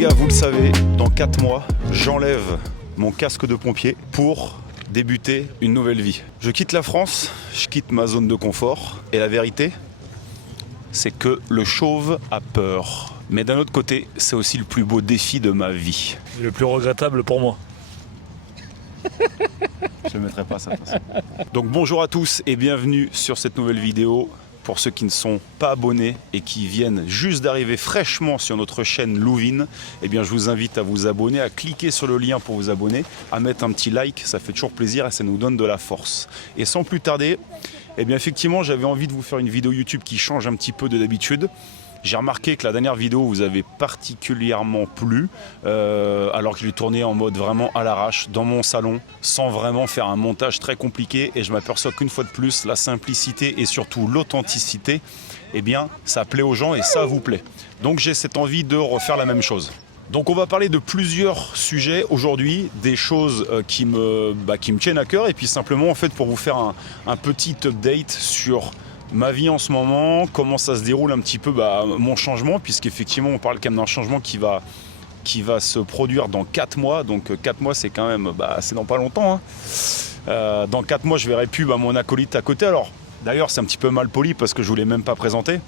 gars, vous le savez, dans 4 mois, j'enlève mon casque de pompier pour débuter une nouvelle vie. Je quitte la France, je quitte ma zone de confort, et la vérité, c'est que le chauve a peur. Mais d'un autre côté, c'est aussi le plus beau défi de ma vie. Le plus regrettable pour moi. Je ne mettrai pas ça de toute façon. Donc bonjour à tous et bienvenue sur cette nouvelle vidéo. Pour ceux qui ne sont pas abonnés et qui viennent juste d'arriver fraîchement sur notre chaîne Louvin, eh bien je vous invite à vous abonner, à cliquer sur le lien pour vous abonner, à mettre un petit like, ça fait toujours plaisir et ça nous donne de la force. Et sans plus tarder, eh bien effectivement j'avais envie de vous faire une vidéo YouTube qui change un petit peu de d'habitude. J'ai remarqué que la dernière vidéo vous avait particulièrement plu, alors que je l'ai tournée en mode vraiment à l'arrache, dans mon salon, sans vraiment faire un montage très compliqué. Et je m'aperçois qu'une fois de plus, la simplicité et surtout l'authenticité, eh bien, ça plaît aux gens et ça vous plaît. Donc j'ai cette envie de refaire la même chose. Donc on va parler de plusieurs sujets aujourd'hui, des choses qui me tiennent à cœur, et puis simplement en fait pour vous faire un petit update sur ma vie en ce moment, comment ça se déroule un petit peu mon changement, puisqu'effectivement on parle quand même d'un changement qui va se produire dans 4 mois, donc 4 mois c'est quand même, c'est dans pas longtemps. Hein. Dans 4 mois je verrai plus mon acolyte à côté. Alors d'ailleurs c'est un petit peu mal poli parce que je ne vous l'ai même pas présenté.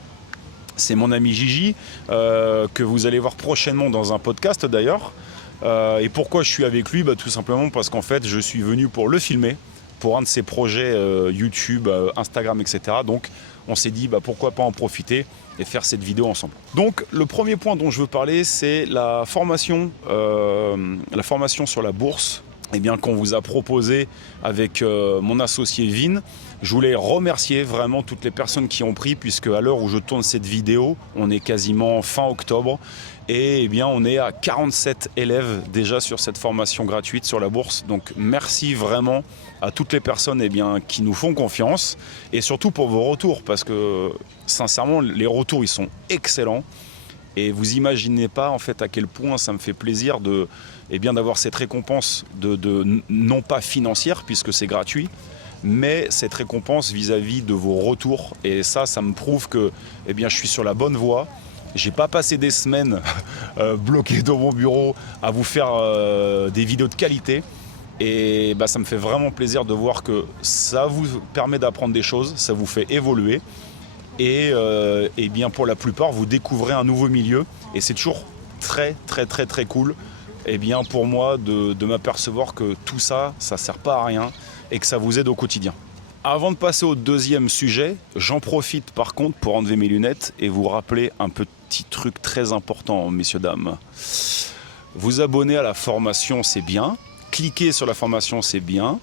C'est mon ami Gigi, que vous allez voir prochainement dans un podcast d'ailleurs. Et pourquoi je suis avec lui? Tout simplement parce qu'en fait je suis venu pour le filmer, pour un de ses projets YouTube, Instagram, etc. Donc on s'est dit pourquoi pas en profiter et faire cette vidéo ensemble. Donc le premier point dont je veux parler, c'est la formation sur la bourse, qu'on vous a proposé avec mon associé Vin. Je voulais remercier vraiment toutes les personnes qui ont pris, puisque à l'heure où je tourne cette vidéo, on est quasiment fin octobre. Et on est à 47 élèves déjà sur cette formation gratuite sur la bourse. Donc merci vraiment à toutes les personnes qui nous font confiance, et surtout pour vos retours, parce que sincèrement les retours ils sont excellents. Et vous imaginez pas en fait à quel point ça me fait plaisir d'avoir cette récompense non pas financière puisque c'est gratuit, mais cette récompense vis-à-vis de vos retours. Et ça me prouve que je suis sur la bonne voie. J'ai pas passé des semaines bloqué dans mon bureau à vous faire des vidéos de qualité. Et ça me fait vraiment plaisir de voir que ça vous permet d'apprendre des choses, ça vous fait évoluer. Et pour la plupart, vous découvrez un nouveau milieu. Et c'est toujours très très très très cool pour moi de m'apercevoir que tout ça, ça sert pas à rien et que ça vous aide au quotidien. Avant de passer au deuxième sujet, j'en profite par contre pour enlever mes lunettes et vous rappeler un petit truc très important, messieurs, dames. Vous abonner à la formation, c'est bien. Cliquer sur la formation, c'est bien.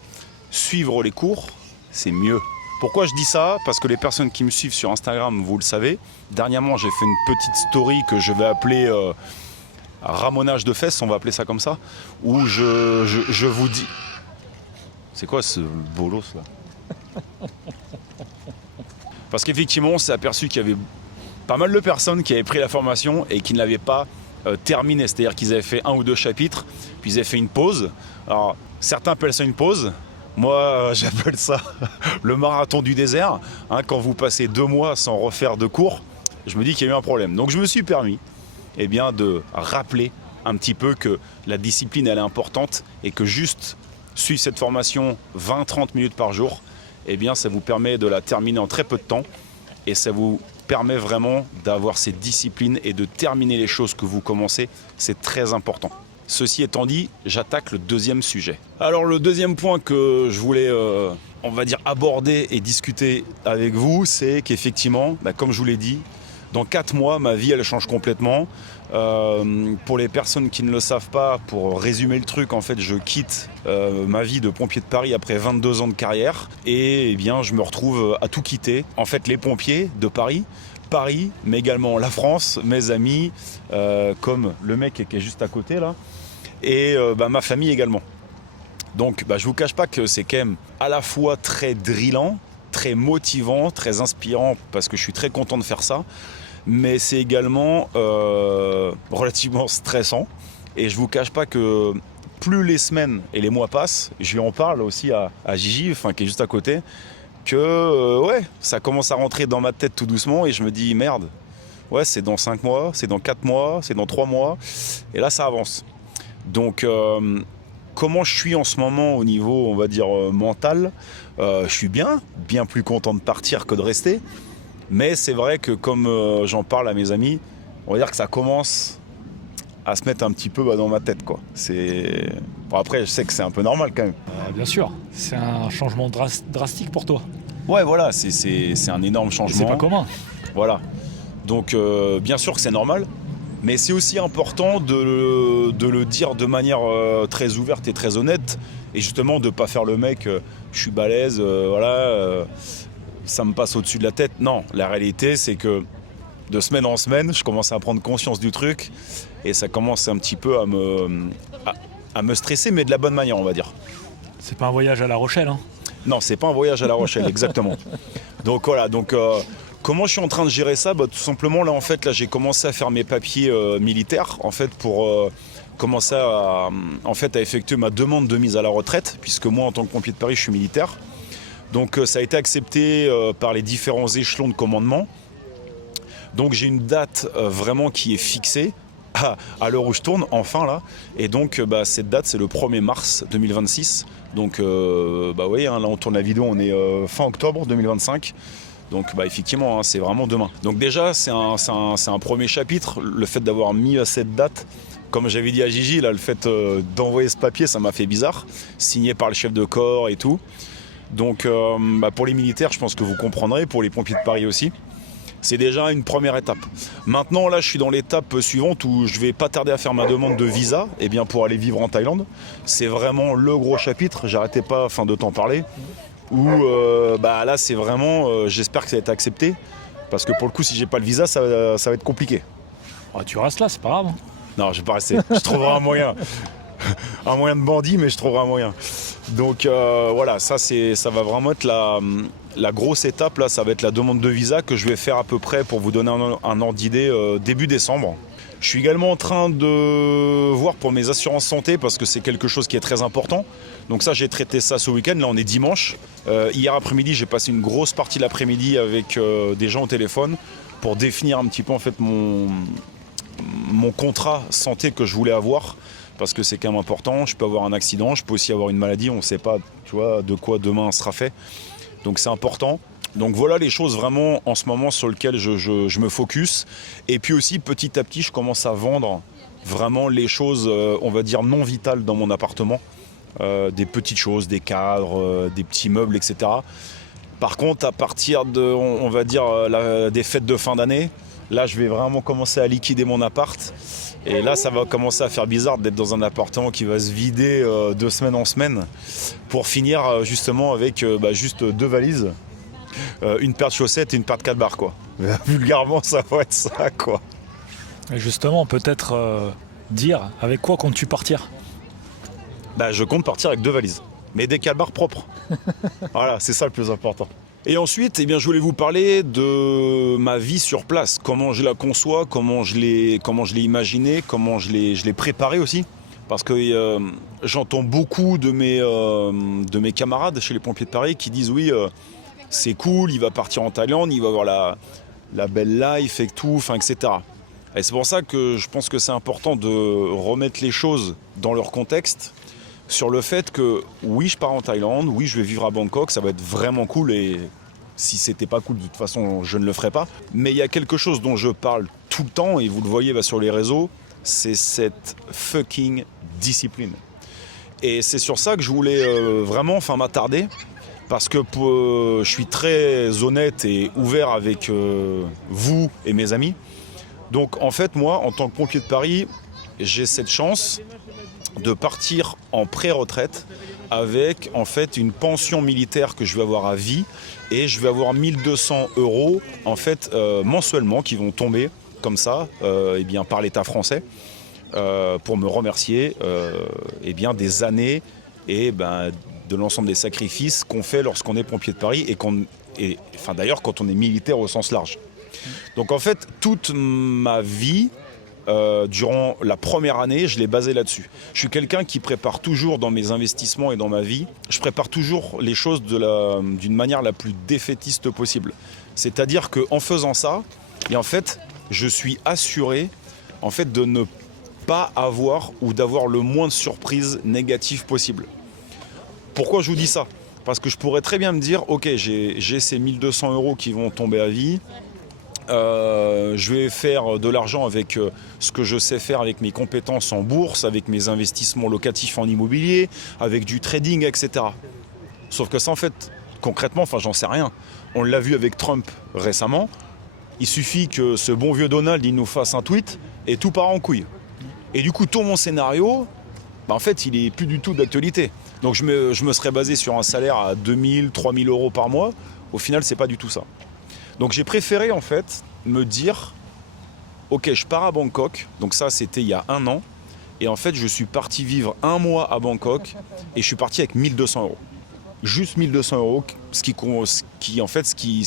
Suivre les cours, c'est mieux. Pourquoi je dis ça? Parce que les personnes qui me suivent sur Instagram, vous le savez, dernièrement j'ai fait une petite story que je vais appeler ramonage de fesses, on va appeler ça comme ça, où je vous dis... C'est quoi ce bolos là? Parce qu'effectivement on s'est aperçu qu'il y avait pas mal de personnes qui avaient pris la formation et qui ne l'avaient pas terminée, c'est-à-dire qu'ils avaient fait 1 ou 2 chapitres, puis ils avaient fait une pause. Alors certains appellent ça une pause, moi j'appelle ça le marathon du désert, hein, quand vous passez 2 mois sans refaire de cours, je me dis qu'il y a eu un problème. Donc je me suis permis de rappeler un petit peu que la discipline elle est importante et que juste suivre cette formation 20-30 minutes par jour, ça vous permet de la terminer en très peu de temps et ça vous permet vraiment d'avoir cette discipline et de terminer les choses que vous commencez, c'est très important. Ceci étant dit, j'attaque le deuxième sujet. Alors le deuxième point que je voulais aborder et discuter avec vous, c'est qu'effectivement, comme je vous l'ai dit, dans 4 mois, ma vie elle change complètement. Pour les personnes qui ne le savent pas, pour résumer le truc, en fait je quitte ma vie de pompier de Paris après 22 ans de carrière et je me retrouve à tout quitter. En fait les pompiers de Paris, mais également la France, mes amis, comme le mec qui est juste à côté là, et ma famille également. Donc je vous cache pas que c'est quand même à la fois très drillant, très motivant, très inspirant parce que je suis très content de faire ça, mais c'est également relativement stressant. Et je vous cache pas que plus les semaines et les mois passent, je lui en parle aussi à Gigi, qui est juste à côté, que ça commence à rentrer dans ma tête tout doucement et je me dis merde, ouais, c'est dans 5 mois, c'est dans 4 mois, c'est dans 3 mois. Et là, ça avance. Donc, comment je suis en ce moment au niveau, on va dire, mental, je suis bien plus content de partir que de rester. Mais c'est vrai que comme j'en parle à mes amis, on va dire que ça commence à se mettre un petit peu dans ma tête, quoi. Bon, après, je sais que c'est un peu normal quand même. Bien sûr, c'est un changement drastique pour toi. Ouais, voilà, c'est un énorme Et changement. c'est pas commun. Voilà. Donc, bien sûr que c'est normal, mais c'est aussi important de le dire de manière très ouverte et très honnête, et justement de ne pas faire le mec, je suis balèze, voilà, ça me passe au-dessus de la tête. Non, la réalité, c'est que de semaine en semaine, je commence à prendre conscience du truc, et ça commence un petit peu à me stresser, mais de la bonne manière, on va dire. C'est pas un voyage à La Rochelle, hein. Non, c'est pas un voyage à La Rochelle, exactement. Donc voilà, comment je suis en train de gérer ça ? Tout simplement, là, en fait, là, j'ai commencé à faire mes papiers militaires, en fait, pour commencer à effectuer ma demande de mise à la retraite, puisque moi, en tant que pompier de Paris, je suis militaire. Donc ça a été accepté par les différents échelons de commandement. Donc j'ai une date vraiment qui est fixée, à l'heure où je tourne, enfin là. Et donc cette date, c'est le 1er mars 2026. Donc oui, hein, là on tourne la vidéo, on est fin octobre 2025. Donc effectivement, hein, c'est vraiment demain. Donc déjà, c'est un premier chapitre, le fait d'avoir mis à cette date. Comme j'avais dit à Gigi, là, le fait d'envoyer ce papier, ça m'a fait bizarre, signé par le chef de corps et tout. Donc pour les militaires, je pense que vous comprendrez, pour les pompiers de Paris aussi. C'est déjà une première étape. Maintenant, là, je suis dans l'étape suivante où je vais pas tarder à faire ma demande de visa, pour aller vivre en Thaïlande. C'est vraiment le gros chapitre, j'arrêtais pas de t'en parler. Où là, c'est vraiment, j'espère que ça va être accepté. Parce que pour le coup, si j'ai pas le visa, ça va être compliqué. Oh, tu restes là, c'est pas grave. Non, je vais pas rester. Je trouverai un moyen. Un moyen de bandit, mais je trouverai un moyen. Donc voilà, ça va vraiment être la grosse étape. Là, ça va être la demande de visa que je vais faire à peu près, pour vous donner un ordre d'idée, début décembre. Je suis également en train de voir pour mes assurances santé, parce que c'est quelque chose qui est très important. Donc ça, j'ai traité ça ce week-end. Là, on est dimanche. Hier après-midi, j'ai passé une grosse partie de l'après-midi avec des gens au téléphone pour définir un petit peu en fait mon contrat santé que je voulais avoir. Parce que c'est quand même important, je peux avoir un accident, je peux aussi avoir une maladie, on ne sait pas, tu vois, de quoi demain sera fait. Donc c'est important. Donc voilà les choses vraiment en ce moment sur lesquelles je me focus. Et puis aussi petit à petit, je commence à vendre vraiment les choses, on va dire, non vitales dans mon appartement. Des petites choses, des cadres, des petits meubles, etc. Par contre, à partir de, on va dire, des fêtes de fin d'année, là je vais vraiment commencer à liquider mon appart. Et là, ça va commencer à faire bizarre d'être dans un appartement qui va se vider de semaine en semaine, pour finir justement avec juste 2 valises, une paire de chaussettes et une paire de 4 barres, quoi. Vulgairement, ça va être ça, quoi. Et justement, peut-être dire avec quoi comptes-tu partir ? Je compte partir avec 2 valises, mais des 4 barres propres. Voilà, c'est ça le plus important. Et ensuite, je voulais vous parler de ma vie sur place, comment je la conçois, comment je l'ai imaginée, comment je l'ai préparée aussi. Parce que j'entends beaucoup de mes camarades chez les pompiers de Paris qui disent oui, c'est cool, il va partir en Thaïlande, il va avoir la belle life et tout, etc. Et c'est pour ça que je pense que c'est important de remettre les choses dans leur contexte, sur le fait que oui, je pars en Thaïlande, oui, je vais vivre à Bangkok, ça va être vraiment cool, et si c'était pas cool, de toute façon, je ne le ferais pas. Mais il y a quelque chose dont je parle tout le temps, et vous le voyez sur les réseaux, c'est cette fucking discipline. Et c'est sur ça que je voulais vraiment m'attarder, parce que je suis très honnête et ouvert avec vous et mes amis. Donc en fait, moi, en tant que pompier de Paris, j'ai cette chance de partir en pré-retraite avec en fait une pension militaire que je vais avoir à vie, et je vais avoir 1 200 € en fait mensuellement qui vont tomber comme ça par l'État français pour me remercier des années et de l'ensemble des sacrifices qu'on fait lorsqu'on est pompier de Paris et d'ailleurs quand on est militaire au sens large. Donc en fait toute ma vie durant la première année, je l'ai basé là-dessus. Je suis quelqu'un qui prépare toujours dans mes investissements et dans ma vie, je prépare toujours les choses d'une manière la plus défaitiste possible. C'est-à-dire qu'en faisant ça, et en fait, je suis assuré en fait de ne pas avoir ou d'avoir le moins de surprises négatives possible. Pourquoi je vous dis ça? Parce que je pourrais très bien me dire, ok, j'ai ces 1200 € qui vont tomber à vie, je vais faire de l'argent avec ce que je sais faire avec mes compétences en bourse, avec mes investissements locatifs en immobilier, avec du trading, etc. Sauf que ça, en fait, concrètement, j'en sais rien. On l'a vu avec Trump récemment. Il suffit que ce bon vieux Donald il nous fasse un tweet et tout part en couille. Et du coup, tout mon scénario, en fait, il est plus du tout d'actualité. Donc je me serais basé sur un salaire à 2000, 3000 € par mois. Au final, c'est pas du tout ça. Donc j'ai préféré en fait me dire, ok, je pars à Bangkok. Donc ça, c'était il y a 1 an. Et en fait, je suis parti vivre 1 mois à Bangkok et je suis parti avec 1200 €. Juste 1200 €, ce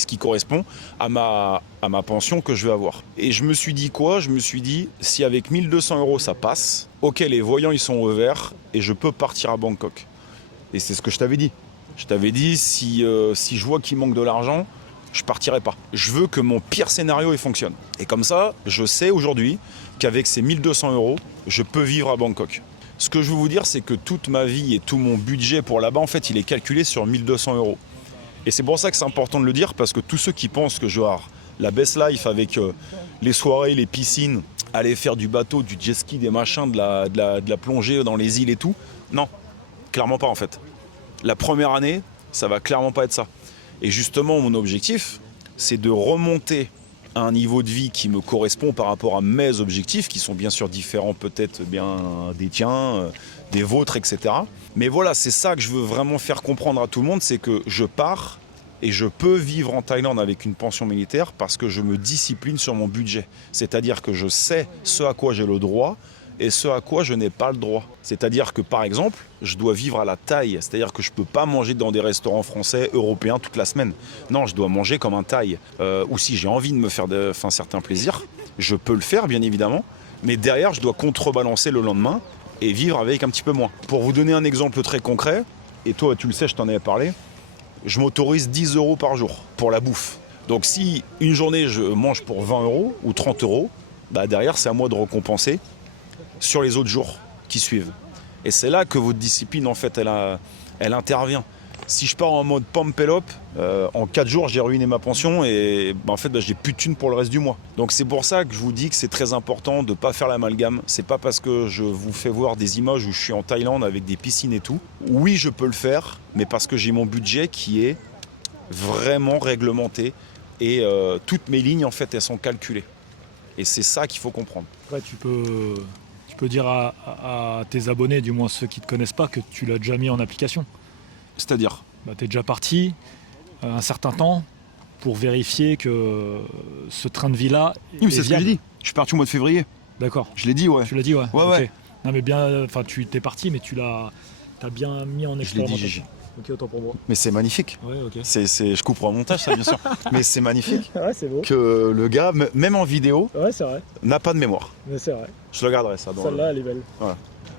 qui correspond à ma pension que je vais avoir. Et je me suis dit quoi? Je me suis dit, si avec 1200 € ça passe, ok, les voyants ils sont au vert et je peux partir à Bangkok. Et c'est ce que je t'avais dit. Je t'avais dit, si je vois qu'il manque de l'argent, je partirai pas. Je veux que mon pire scénario il fonctionne. Et comme ça, je sais aujourd'hui qu'avec ces 1200 €, je peux vivre à Bangkok. Ce que je veux vous dire, c'est que toute ma vie et tout mon budget pour là-bas, en fait, il est calculé sur 1200 €. Et c'est pour ça que c'est important de le dire, parce que tous ceux qui pensent que je vais avoir la best life avec les soirées, les piscines, aller faire du bateau, du jet ski, des machins, de la plongée dans les îles et tout, non, clairement pas en fait. La première année, ça va clairement pas être ça. Et justement, mon objectif, c'est de remonter à un niveau de vie qui me correspond par rapport à mes objectifs, qui sont bien sûr différents peut-être bien des tiens, des vôtres, etc. Mais voilà, c'est ça que je veux vraiment faire comprendre à tout le monde, c'est que je pars et je peux vivre en Thaïlande avec une pension militaire parce que je me discipline sur mon budget. C'est-à-dire que je sais ce à quoi j'ai le droit et ce à quoi je n'ai pas le droit. C'est-à-dire que par exemple, je dois vivre à la Thaï, c'est-à-dire que je ne peux pas manger dans des restaurants français, européens toute la semaine. Non, je dois manger comme un Thaï. Ou si j'ai envie de me faire certains plaisirs, je peux le faire bien évidemment, mais derrière je dois contrebalancer le lendemain et vivre avec un petit peu moins. Pour vous donner un exemple très concret, et toi tu le sais, je t'en avais parlé, je m'autorise 10 € par jour pour la bouffe. Donc si une journée je mange pour 20 € ou 30 €, derrière c'est à moi de récompenser sur les autres jours qui suivent. Et c'est là que votre discipline, en fait, elle intervient. Si je pars en mode pump and up, en 4 jours, j'ai ruiné ma pension et en fait, j'ai plus de thunes pour le reste du mois. Donc c'est pour ça que je vous dis que c'est très important de ne pas faire l'amalgame. C'est pas parce que je vous fais voir des images où je suis en Thaïlande avec des piscines et tout. Oui, je peux le faire, mais parce que j'ai mon budget qui est vraiment réglementé et toutes mes lignes, en fait, elles sont calculées. Et c'est ça qu'il faut comprendre. Ouais, tu peux dire à tes abonnés, du moins ceux qui ne te connaissent pas, que tu l'as déjà mis en application. C'est-à-dire tu es déjà parti un certain temps pour vérifier que ce train de vie-là oui, mais c'est ce que j'ai dit. Je suis parti au mois de février. D'accord. Je l'ai dit, ouais. Tu l'as dit, ouais. Ouais, okay. Ouais. Non, mais bien, tu t'es parti, mais t'as bien mis en expérimentation. Je l'ai dit, Ok, autant pour moi. Mais c'est magnifique. Ouais, ok. Je couperai en montage, ça, bien sûr. Mais c'est magnifique Ouais, c'est beau. que le gars, même en vidéo, Ouais, c'est vrai. n'a pas de mémoire. Mais c'est vrai. Je le garderai, ça. Celle-là, elle est belle. Voilà.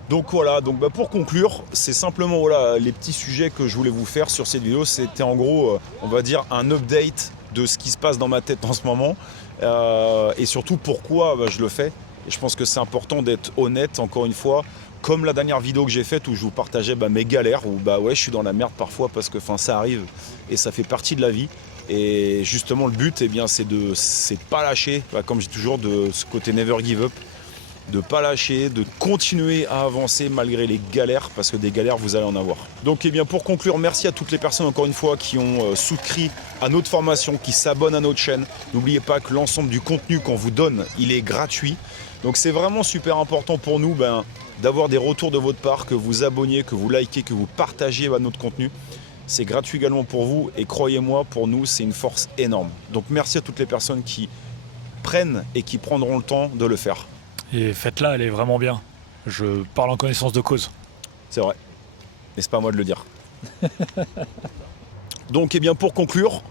Donc voilà, pour conclure, c'est simplement les petits sujets que je voulais vous faire sur cette vidéo. C'était en gros, on va dire, un update de ce qui se passe dans ma tête en ce moment. Et surtout, pourquoi je le fais. Et je pense que c'est important d'être honnête, encore une fois. Comme la dernière vidéo que j'ai faite où je vous partageais mes galères, où je suis dans la merde parfois parce que ça arrive et ça fait partie de la vie. Et justement le but c'est de pas lâcher, comme je dis toujours, de ce côté never give up, de pas lâcher, de continuer à avancer malgré les galères, parce que des galères vous allez en avoir. Donc pour conclure, merci à toutes les personnes encore une fois qui ont souscrit à notre formation, qui s'abonnent à notre chaîne. N'oubliez pas que l'ensemble du contenu qu'on vous donne, il est gratuit. Donc c'est vraiment super important pour nous d'avoir des retours de votre part, que vous abonniez, que vous likez, que vous partagiez notre contenu. C'est gratuit également pour vous et croyez-moi, pour nous, c'est une force énorme. Donc merci à toutes les personnes qui prennent et qui prendront le temps de le faire. Et faites-la, elle est vraiment bien. Je parle en connaissance de cause. C'est vrai. Mais c'est pas à moi de le dire. Donc pour conclure,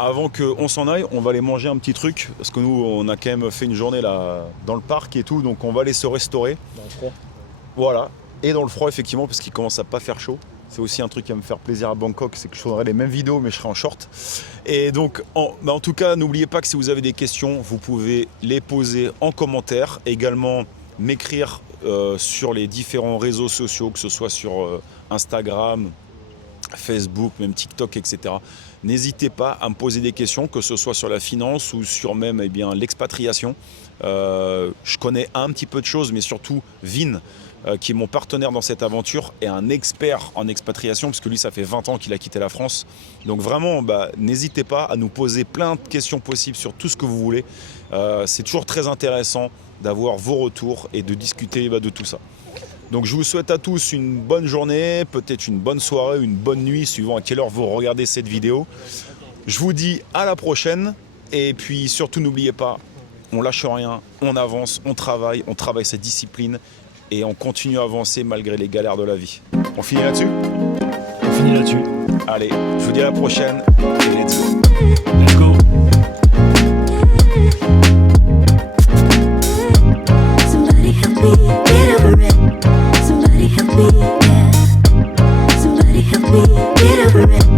avant qu'on s'en aille, on va aller manger un petit truc, parce que nous, on a quand même fait une journée là dans le parc et tout, donc on va aller se restaurer. Dans le froid. Voilà. Et dans le froid, effectivement, parce qu'il commence à pas faire chaud. C'est aussi un truc qui va me faire plaisir à Bangkok, c'est que je tournerai les mêmes vidéos mais je serai en short. Et donc en tout cas, n'oubliez pas que si vous avez des questions, vous pouvez les poser en commentaire. Également m'écrire sur les différents réseaux sociaux, que ce soit sur Instagram, Facebook, même TikTok, etc. N'hésitez pas à me poser des questions, que ce soit sur la finance ou sur même l'expatriation. Je connais un petit peu de choses, mais surtout Vin, qui est mon partenaire dans cette aventure, est un expert en expatriation, parce que lui, ça fait 20 ans qu'il a quitté la France. Donc vraiment, n'hésitez pas à nous poser plein de questions possibles sur tout ce que vous voulez. C'est toujours très intéressant d'avoir vos retours et de discuter de tout ça. Donc je vous souhaite à tous une bonne journée, peut-être une bonne soirée, une bonne nuit, suivant à quelle heure vous regardez cette vidéo. Je vous dis à la prochaine, et puis surtout n'oubliez pas, on lâche rien, on avance, on travaille cette discipline, et on continue à avancer malgré les galères de la vie. On finit là-dessus ? On finit là-dessus. Allez, je vous dis à la prochaine, et let's go. Let's go. Somebody help me get over it. Somebody help me, yeah. Somebody help me get over it.